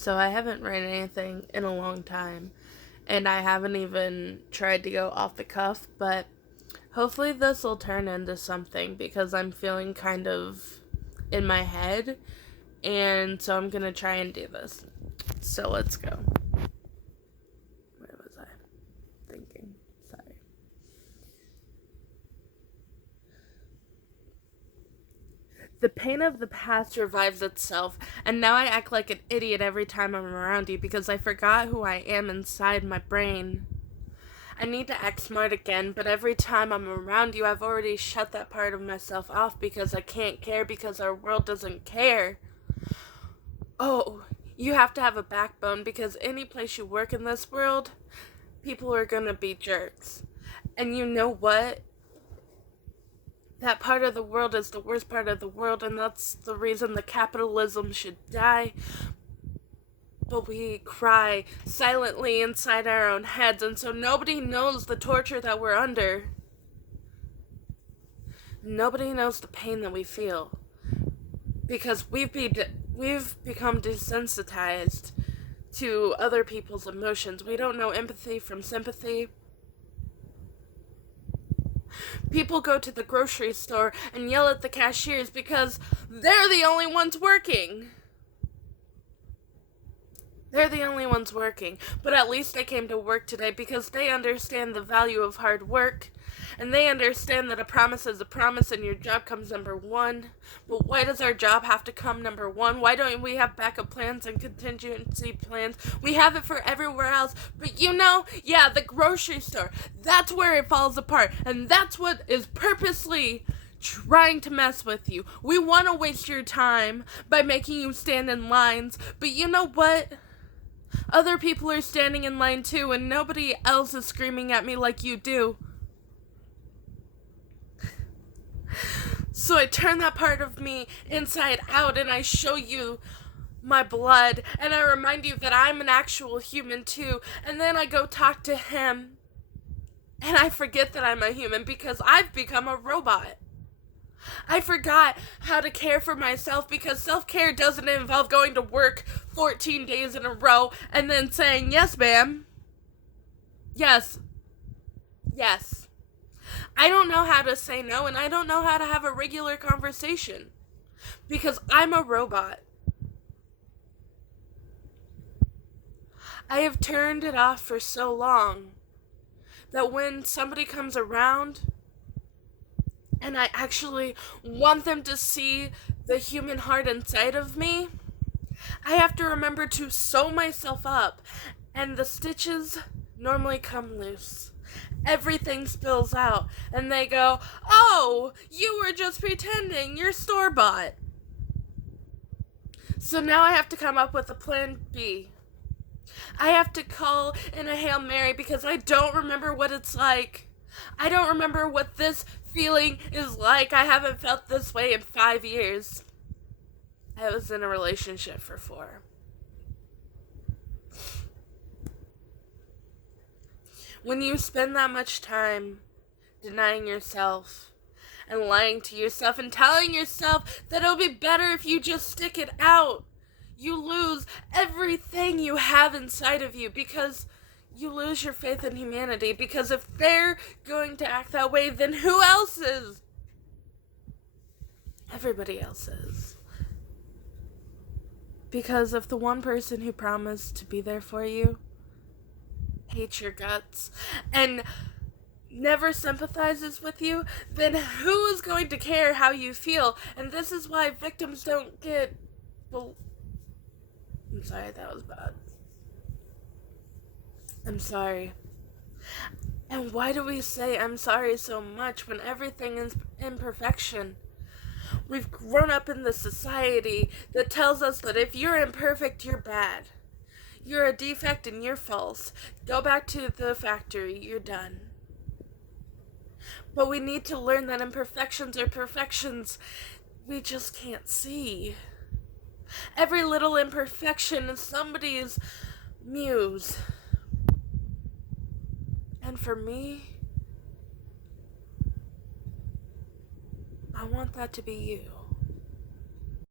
So I haven't read anything in a long time, and I haven't even tried to go off the cuff, but hopefully this will turn into something because I'm feeling kind of in my head, and so I'm gonna try and do this. So let's go. Where was I? Thinking. Sorry. The pain of the past revives itself, and now I act like an idiot every time I'm around you because I forgot who I am inside my brain. I need to act smart again, but every time I'm around you, I've already shut that part of myself off because I can't care because our world doesn't care. Oh, you have to have a backbone because any place you work in this world, people are gonna be jerks. And you know what? That part of the world is the worst part of the world, and that's the reason the capitalism should die. But we cry silently inside our own heads, and so nobody knows the torture that we're under. Nobody knows the pain that we feel because we've become desensitized to other people's emotions. We don't know empathy from sympathy. People go to the grocery store and yell at the cashiers because they're the only ones working. They're the only ones working, but at least they came to work today because they understand the value of hard work, and they understand that a promise is a promise and your job comes number one. But why does our job have to come number one? Why don't we have backup plans and contingency plans? We have it for everywhere else, but the grocery store, that's where it falls apart, and that's what is purposely trying to mess with you. We want to waste your time by making you stand in lines, but you know what? Other people are standing in line too, and nobody else is screaming at me like you do. So I turn that part of me inside out and I show you my blood, and I remind you that I'm an actual human too, and then I go talk to him, and I forget that I'm a human because I've become a robot. I forgot how to care for myself because self-care doesn't involve going to work 14 days in a row and then saying, yes, ma'am. Yes. Yes. I don't know how to say no, and I don't know how to have a regular conversation because I'm a robot. I have turned it off for so long that when somebody comes around, and I actually want them to see the human heart inside of me, I have to remember to sew myself up, and the stitches normally come loose. Everything spills out, and they go, oh, you were just pretending, you're store-bought. So now I have to come up with a plan B. I have to call in a Hail Mary because I don't remember what it's like. I don't remember what this feeling is like. I haven't felt this way in 5 years. I was in a relationship for 4. When you spend that much time denying yourself and lying to yourself and telling yourself that it'll be better if you just stick it out, you lose everything you have inside of you because you lose your faith in humanity, because if they're going to act that way, then who else is? Everybody else is. Because if the one person who promised to be there for you hates your guts and never sympathizes with you, then who is going to care how you feel? And this is why victims don't get... I'm sorry, that was bad. I'm sorry. And why do we say I'm sorry so much when everything is imperfection? We've grown up in this society that tells us that if you're imperfect, you're bad. You're a defect and you're false. Go back to the factory, you're done. But we need to learn that imperfections are perfections we just can't see. Every little imperfection is somebody's muse. And for me, I want that to be you.